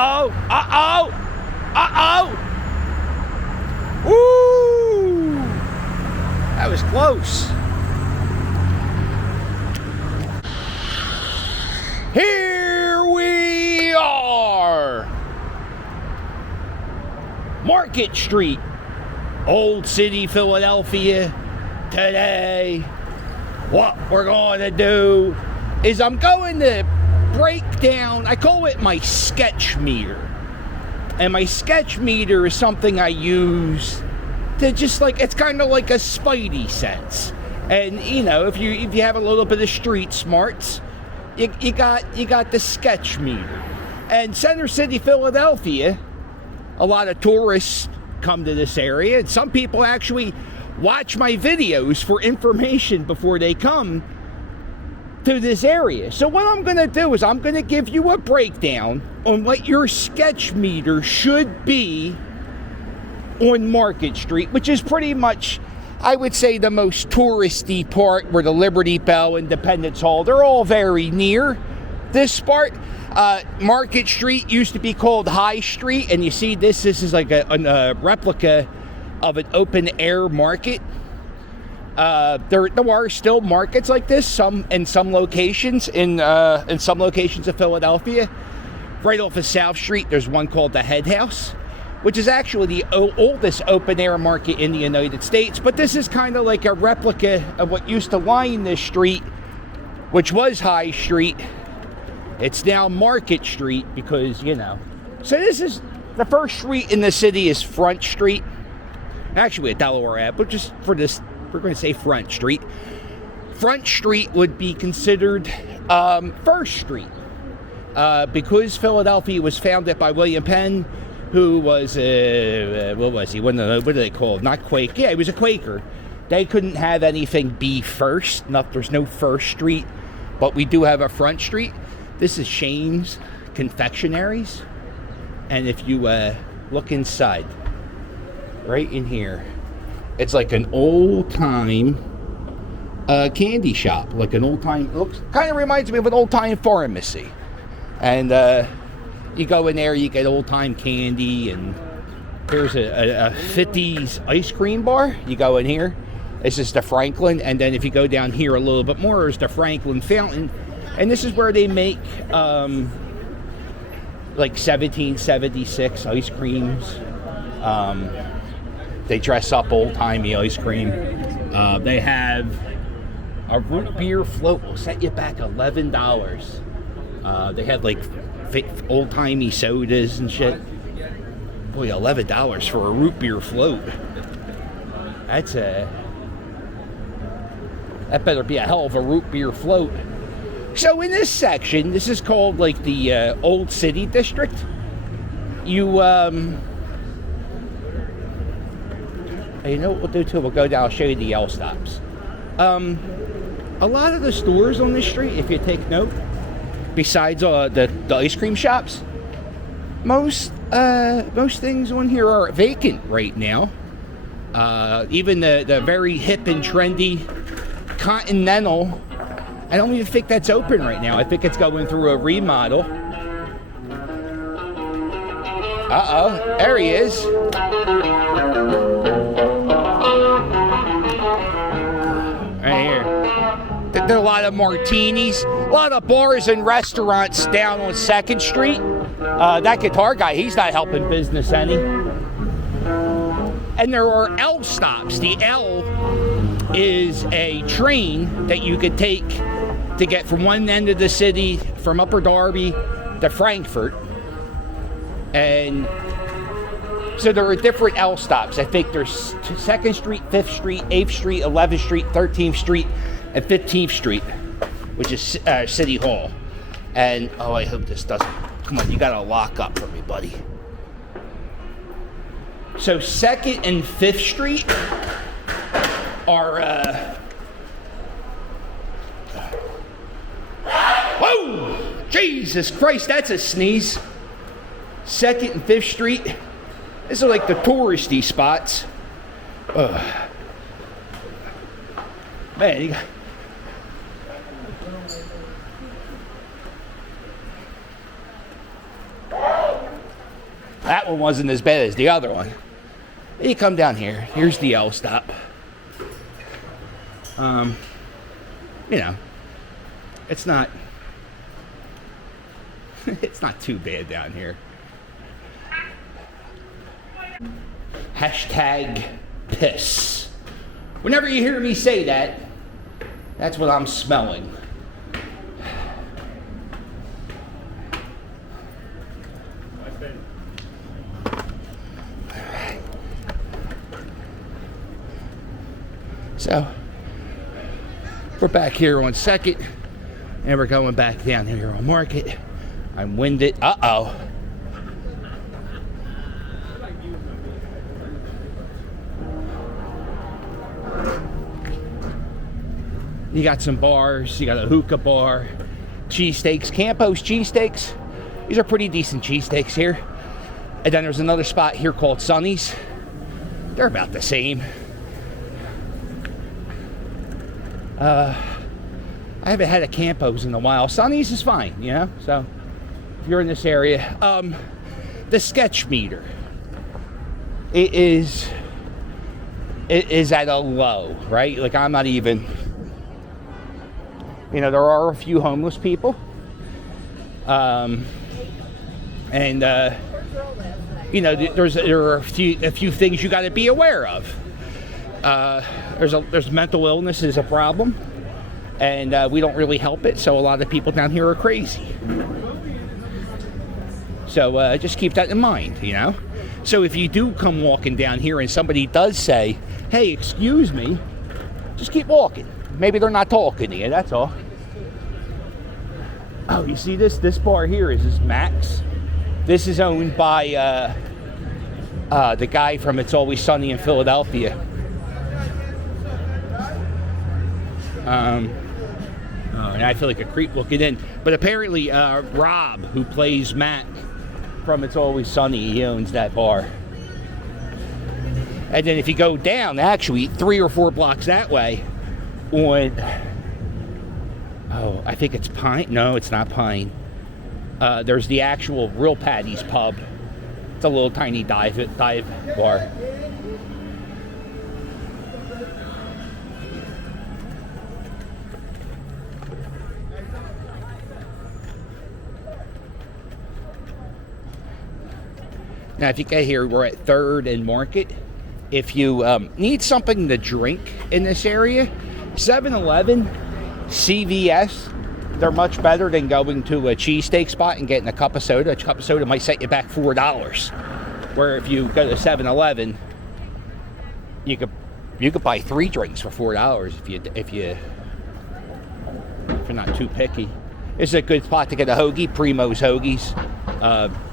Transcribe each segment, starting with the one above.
Uh-oh. Uh-oh. Uh-oh. Woo! That was close. Here we are. Market Street, Old City, Philadelphia. Today, what we're going to do is I'm going to break down, I call it my sketch meter. And my sketch meter is something I use to just like, it's kind of like a spidey sense. And you know, if you have a little bit of street smarts, you got the sketch meter. And Center City, Philadelphia, a lot of tourists come to this area, and some people actually watch my videos for information before they come to this area. So what I'm going to do is I'm going to give you a breakdown on what your sketch meter should be on Market Street, which is pretty much, I would say, the most touristy part, where the Liberty Bell, Independence Hall, they're all very near this part. Market Street used to be called High Street, and you see this is like a replica of an open air market. There are still markets like this, in some locations of Philadelphia. Right off of South Street, there's one called the Head House, which is actually the oldest open air market in the United States. But this is kind of like a replica of what used to line this street, which was High Street. It's now Market Street because, you know. So this is the first street in the city is Front Street. Actually, a Delaware Ave, but just for this, we're going to say Front Street. Front Street would be considered First Street because Philadelphia was founded by William Penn, who was what was he? What are they called? Not Quaker. Yeah, he was a Quaker. They couldn't have anything be first. There's no First Street, but we do have a Front Street. This is Shane's Confectionaries, and if you look inside, right in here, it's like an old-time candy shop, like an old-time, looks kind of reminds me of an old-time pharmacy. And you go in there, you get old-time candy, and here's a 50s ice cream bar. You go in here, this is the Franklin, and then if you go down here a little bit more, there's the Franklin Fountain, and this is where they make like 1776 ice creams. They dress up old-timey ice cream. They have a root beer float will set you back $11. They have like old-timey sodas and shit. Boy, $11 for a root beer float. That better be a hell of a root beer float. So in this section, this is called like the Old City District. You know what we'll do too? We'll go down, I'll show you the L stops. A lot of the stores on this street, if you take note, besides the ice cream shops, most things on here are vacant right now. Even the very hip and trendy Continental, I don't even think that's open right now. I think it's going through a remodel. Uh-oh, there he is. Right here. There are a lot of martinis, a lot of bars and restaurants down on 2nd Street. That guitar guy, he's not helping business any. And there are L stops. The L is a train that you could take to get from one end of the city, from Upper Darby to Frankfurt. And so there are different L stops. I think there's 2nd Street, 5th Street, 8th Street, 11th Street, 13th Street, and 15th Street, which is City Hall. And, oh, I hope this doesn't, come on, you gotta lock up for me, buddy. So 2nd and 5th Street are, whoa! Jesus Christ, that's a sneeze. 2nd and 5th Street. These are like the touristy spots. Man, you got... one wasn't as bad as the other one. You come down here. Here's the L stop. You know, it's not it's not too bad down here. Hashtag piss. Whenever you hear me say that, that's what I'm smelling. So, we're back here on 2nd, and we're going back down here on Market. I'm winded. Uh-oh. You got some bars. You got a hookah bar. Cheesesteaks. Campos cheesesteaks. These are pretty decent cheesesteaks here. And then there's another spot here called Sonny's. They're about the same. I haven't had a Campos in a while. Sonny's is fine, you know? So, if you're in this area. The sketch meter. It is at a low, right? Like, I'm not even... You know, there are a few homeless people. You know, there are a few things you got to be aware of. There's mental illness is a problem, and we don't really help it. So a lot of people down here are crazy. So just keep that in mind, you know. So if you do come walking down here and somebody does say, "Hey, excuse me," just keep walking. Maybe they're not talking to you. That's all. Oh, you see this? This bar here is Max. This is owned by the guy from It's Always Sunny in Philadelphia. And I feel like a creep looking in. But apparently, Rob, who plays Matt from It's Always Sunny, he owns that bar. And then if you go down, actually, 3 or 4 blocks that way, on... Oh, I think it's Pine. No, it's not Pine. There's the actual Real Patty's pub. It's a little tiny dive bar. Now, if you get here, we're at 3rd and Market. If you need something to drink in this area, 7-Eleven, CVS, they're much better than going to a cheesesteak spot and getting a cup of soda. A cup of soda might set you back $4. Where if you go to 7-Eleven, you could buy 3 drinks for $4 if you're not too picky. This is a good spot to get a hoagie, Primo's Hoagies.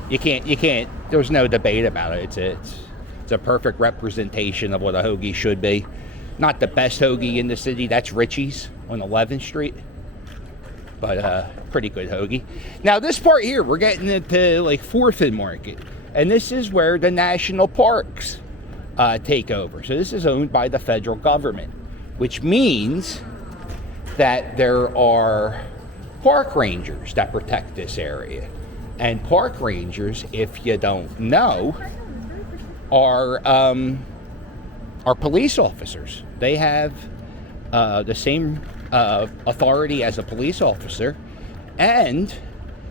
You can't. There's no debate about it. It's a perfect representation of what a hoagie should be. Not the best hoagie in the city. That's Richie's on 11th Street. But pretty good hoagie. Now this part here, we're getting into like 4th and Market. And this is where the national parks take over. So this is owned by the federal government. Which means that there are park rangers that protect this area. And park rangers, if you don't know, are police officers. They have the same authority as a police officer, and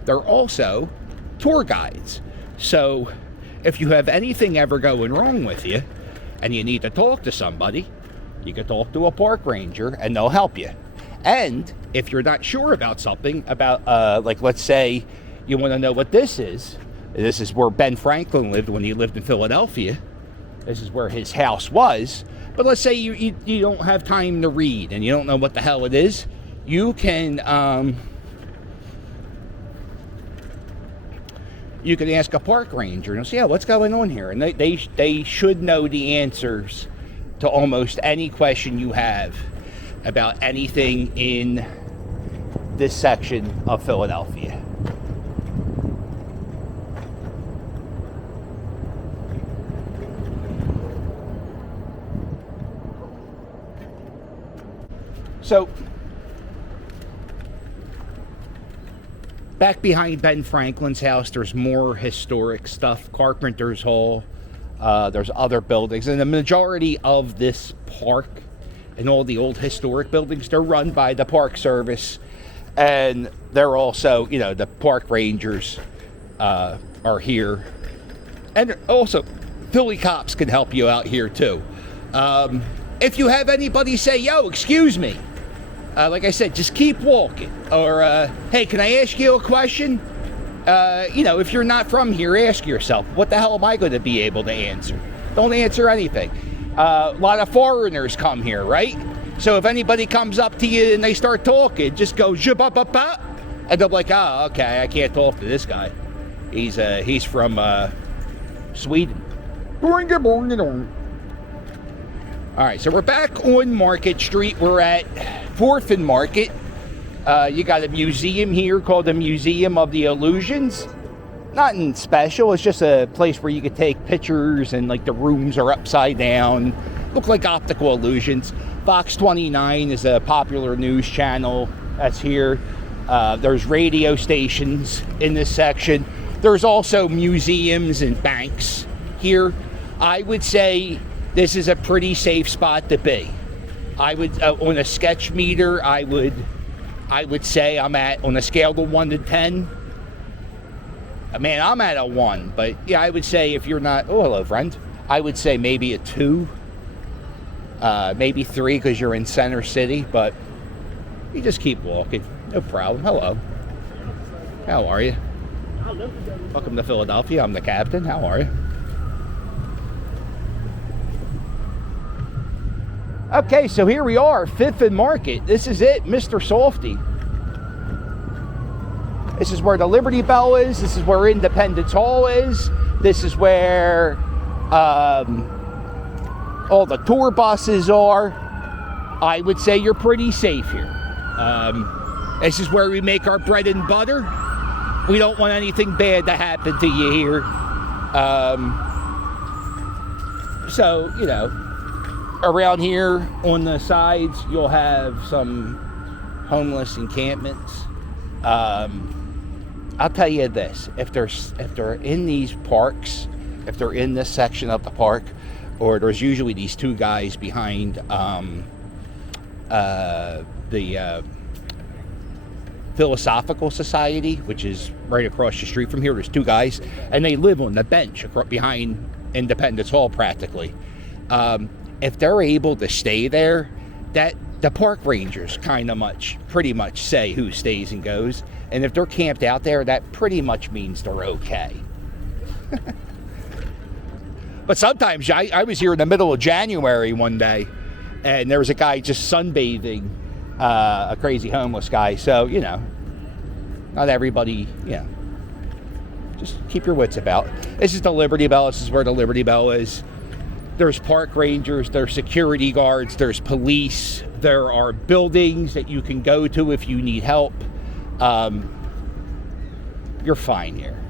they're also tour guides. So if you have anything ever going wrong with you and you need to talk to somebody, you can talk to a park ranger and they'll help you. And if you're not sure about something, about like let's say you want to know what this is where Ben Franklin lived when he lived in Philadelphia. This is where his house was. But let's say you don't have time to read and you don't know what the hell it is. You can ask a park ranger and say, "Yeah, what's going on here?" And they should know the answers to almost any question you have about anything in this section of Philadelphia. So, Back behind Ben Franklin's house, there's more historic stuff. Carpenter's Hall. There's other buildings. And the majority of this park and all the old historic buildings, they're run by the Park Service. And they're also, you know, the park rangers are here. And also, Philly cops can help you out here, too. If you have anybody say, yo, excuse me, like I said, just keep walking. Or, hey, can I ask you a question? You know, if you're not from here, ask yourself, what the hell am I going to be able to answer? Don't answer anything. A lot of foreigners come here, right? So if anybody comes up to you and they start talking, just go, "Zhubba-ba-ba," and they'll be like, oh, okay, I can't talk to this guy. He's from Sweden. All right, so we're back on Market Street. We're at 4th and Market. You got a museum here called the Museum of the Illusions. Nothing special. It's just a place where you could take pictures and like the rooms are upside down. Look like optical illusions. Fox 29 is a popular news channel that's here. There's radio stations in this section. There's also museums and banks here. I would say this is a pretty safe spot to be. I would, on a sketch meter, I would say I'm at, on a scale of 1 to 10, man, I'm at a 1. But yeah, I would say if you're not, oh, hello, friend. I would say maybe a 2, maybe 3 because you're in Center City. But you just keep walking, no problem. Hello. How are you? Welcome to Philadelphia. I'm the captain. How are you? Okay, so here we are, 5th and Market. This is it, Mr. Softy. This is where the Liberty Bell is. This is where Independence Hall is. This is where all the tour buses are. I would say you're pretty safe here. This is where we make our bread and butter. We don't want anything bad to happen to you here. So, you know, around here on the sides, you'll have some homeless encampments. I'll tell you this: if they're in these parks, if they're in this section of the park, or there's usually these 2 guys behind the Philosophical Society, which is right across the street from here. There's 2 guys, and they live on the bench behind Independence Hall, practically. If they're able to stay there, that the park rangers pretty much say who stays and goes. And if they're camped out there, that pretty much means they're okay. But sometimes, I was here in the middle of January one day, and there was a guy just sunbathing, a crazy homeless guy. So, you know, not everybody, you know, just keep your wits about. This is the Liberty Bell. This is where the Liberty Bell is. There's park rangers, there's security guards, there's police, there are buildings that you can go to if you need help. You're fine here.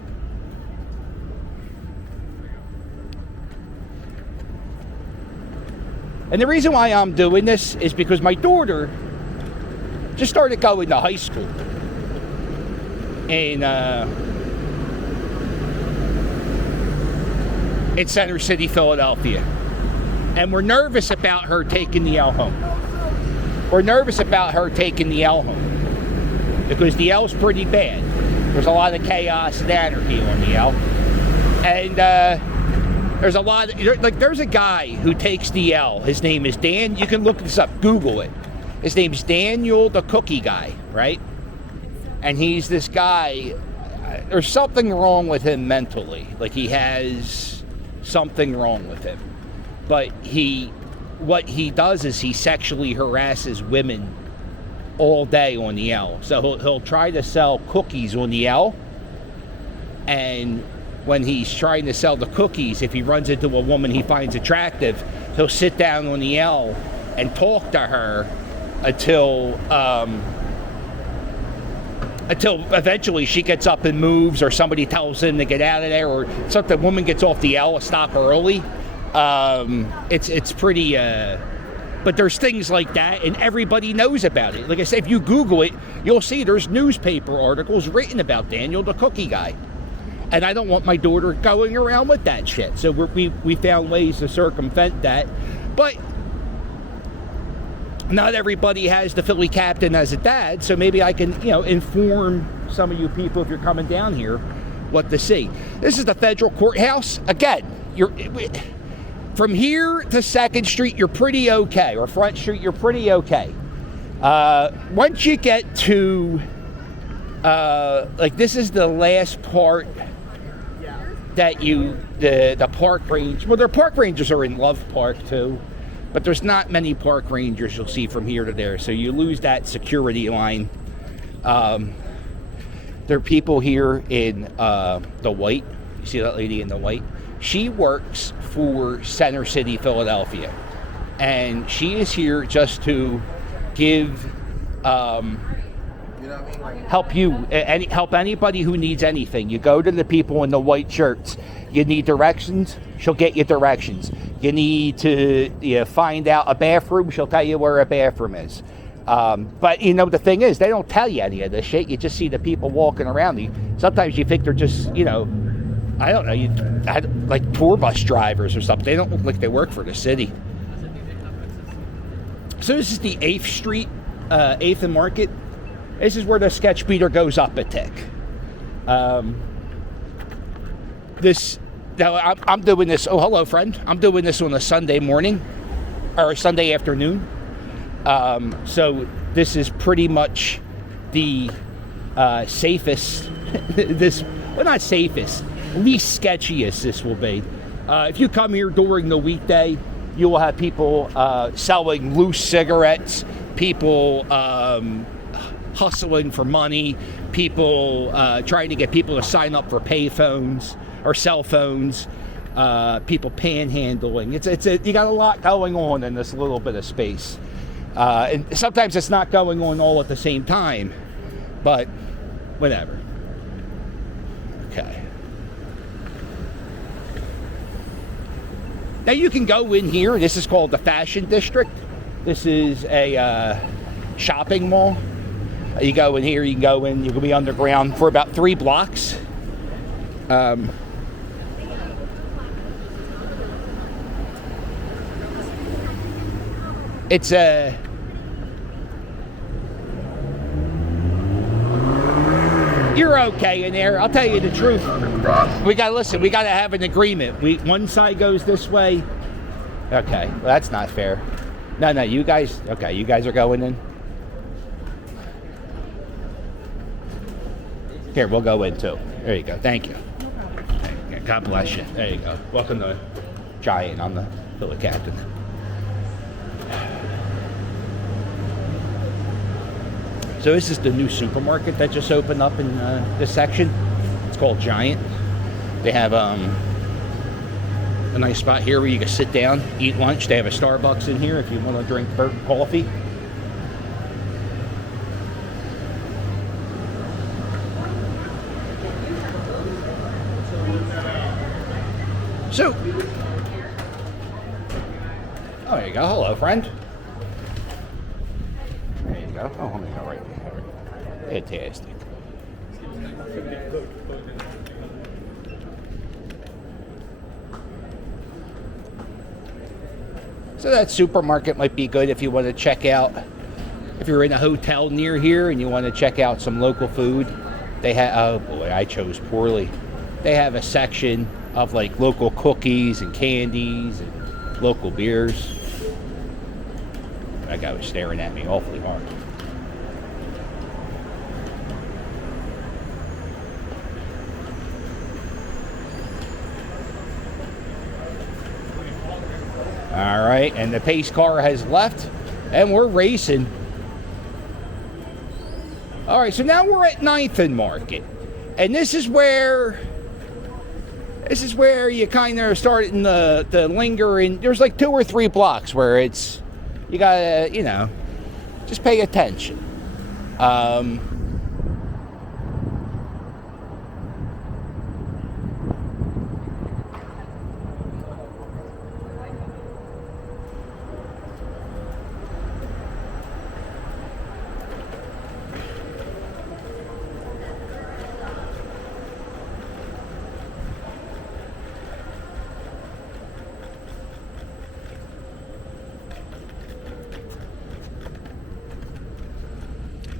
And the reason why I'm doing this is because my daughter just started going to high school in Center City, Philadelphia. And we're nervous about her taking the L home. We're nervous about her taking the L home because the L's pretty bad. There's a lot of chaos and anarchy on the L. And there's a lot of, like, there's a guy who takes the L. His name is Dan. You can look this up, Google it. His name's Daniel the Cookie Guy, right? And he's this guy, there's something wrong with him mentally. Like, he has something wrong with him. But what he does is he sexually harasses women all day on the L. So he'll try to sell cookies on the L. And when he's trying to sell the cookies, if he runs into a woman he finds attractive, he'll sit down on the L and talk to her until eventually she gets up and moves, or somebody tells him to get out of there, or something. The woman gets off the L, stop early. It's pretty But there's things like that, and everybody knows about it. Like I said, if you Google it, you'll see there's newspaper articles written about Daniel the cookie guy. And I don't want my daughter going around with that shit. So we found ways to circumvent that. But not everybody has the Philly captain as a dad, so maybe I can, inform some of you people if you're coming down here what to see. This is the federal courthouse. Again, from here to 2nd Street, you're pretty okay, or Front Street, you're pretty okay. Once you get to, this is the last part that the park range, well, their park rangers are in Love Park too, but there's not many park rangers you'll see from here to there, so you lose that security line. There are people here in the white. You see that lady in the white? She works for Center City, Philadelphia, and she is here just to give help anybody who needs anything. You go to the people in the white shirts. You need directions, she'll get you directions. You need to find out a bathroom, she'll tell you where a bathroom is. But the thing is, they don't tell you any of this shit. You just see the people walking around. Sometimes you think they're just, I don't know, like tour bus drivers or something. They don't look like they work for the city. So this is the 8th Street, 8th and Market. This is where the sketch beater goes up a tick. I'm doing this. Oh, hello, friend. I'm doing this on a Sunday morning or a Sunday afternoon. So this is pretty much the safest. Not safest, least sketchiest this will be. If you come here during the weekday, you will have people selling loose cigarettes, people hustling for money, people trying to get people to sign up for pay phones or cell phones, people panhandling. You got a lot going on in this little bit of space. And sometimes it's not going on all at the same time, but whatever. Okay. Now you can go in here. This is called the Fashion District. This is a shopping mall. You go in here, you can be underground for about 3 blocks. It's you're okay in there. I'll tell you the truth. We gotta have an agreement. One side goes this way. Okay, well that's not fair. No, you guys are going in. Here, we'll go in too. There you go. Thank you. God bless you. There you go. Welcome to Giant. I'm the Phila captain. So this is the new supermarket that just opened up in this section. It's called Giant. They have a nice spot here where you can sit down, eat lunch. They have a Starbucks in here if you want to drink coffee. So, oh, there you go. Hello, friend. There you go. Oh, let me go right there. Fantastic. So that supermarket might be good if you want to check out, if you're in a hotel near here and you want to check out some local food. They have, oh boy, I chose poorly. They have a section of like local cookies and candies and local beers. That guy was staring at me awfully hard. All right, and the pace car has left, and we're racing. All right, so now we're at 9th and Market, and this is where you kind of starting to linger in. There's like 2 or 3 blocks where it's, you gotta, just pay attention.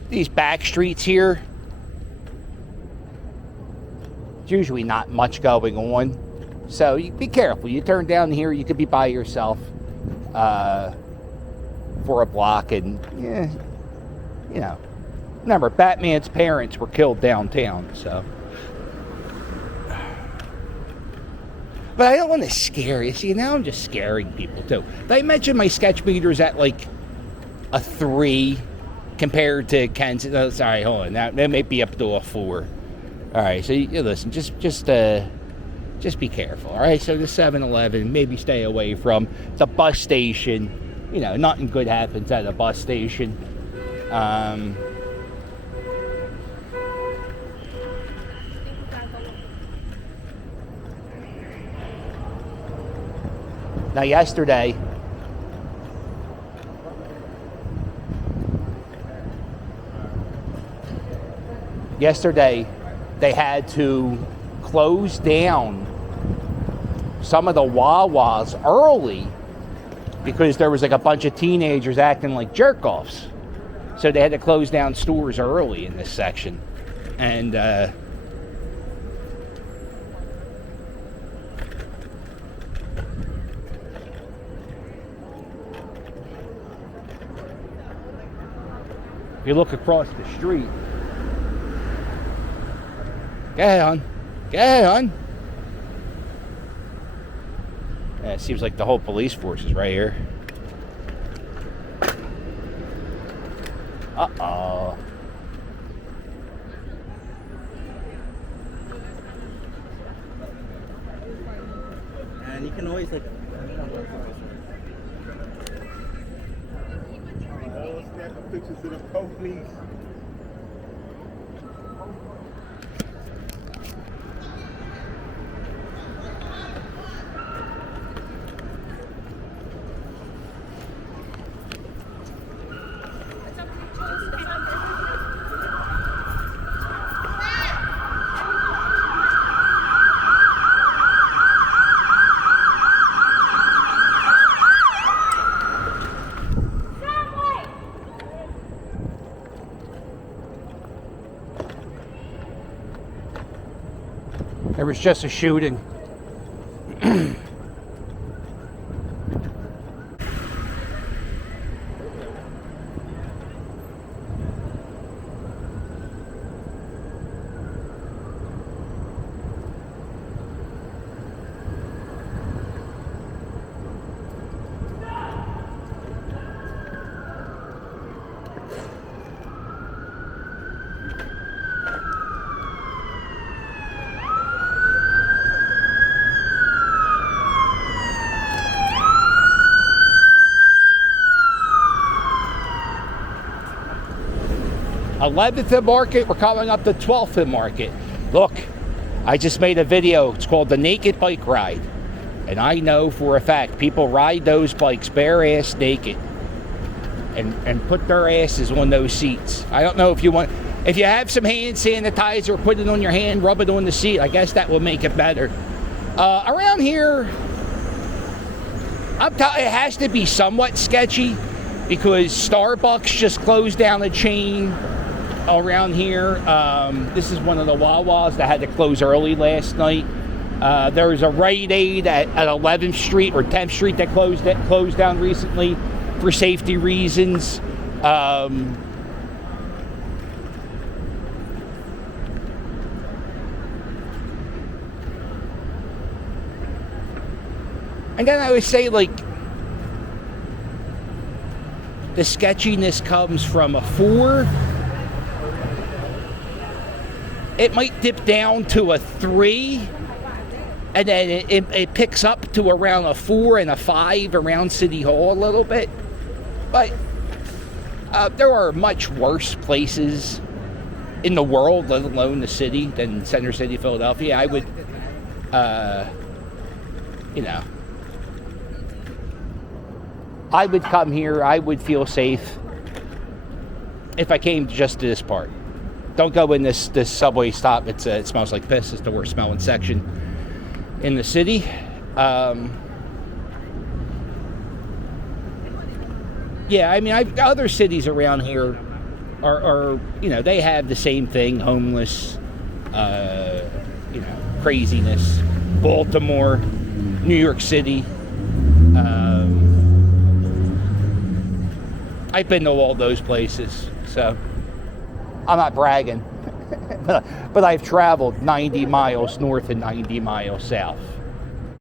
these back streets here, there's usually not much going on. So you be careful. You turn down here, you could be by yourself for a block, and you know. Remember, Batman's parents were killed downtown, so. But I don't want to scare you. See, now I'm just scaring people too. Did I mention my sketch meter is at like a 3 compared to Ken's? Oh, sorry, hold on. That may be up to a 4. All right, so you listen. Just be careful. All right, so the 7-Eleven, maybe stay away from the bus station. You know, nothing good happens at a bus station. Now, yesterday, they had to close down some of the Wawas early because there was like a bunch of teenagers acting like jerk-offs. So they had to close down stores early in this section. And, if you look across the street, go ahead, hon. Go ahead, hon. Yeah, it seems like the whole police force is right here. Uh-oh. And you can always like. Pictures of the police. There was just a shooting. 11th and Market, we're coming up to 12th and Market. Look, I just made a video. It's called the Naked Bike Ride. And I know for a fact people ride those bikes bare ass naked and put their asses on those seats. I don't know if you have some hand sanitizer, put it on your hand, rub it on the seat. I guess that will make it better. Around here, it has to be somewhat sketchy because Starbucks just closed down a chain around here. This is one of the Wawas that had to close early last night. There was a Rite Aid at 11th Street or 10th Street that closed down recently for safety reasons. And then I would say, like, the sketchiness comes from a 4. It might dip down to a 3. And then it picks up to around a 4 and a 5 around City Hall a little bit. But there are much worse places in the world, let alone the city, than Center City, Philadelphia. I would, I would come here. I would feel safe if I came just to this part. Don't go in this subway stop. It smells like piss. It's the worst smelling section in the city. Yeah, I mean, other cities around here are they have the same thing, homeless, craziness. Baltimore, New York City. I've been to all those places, so I'm not bragging. But I've traveled 90 miles north and 90 miles south.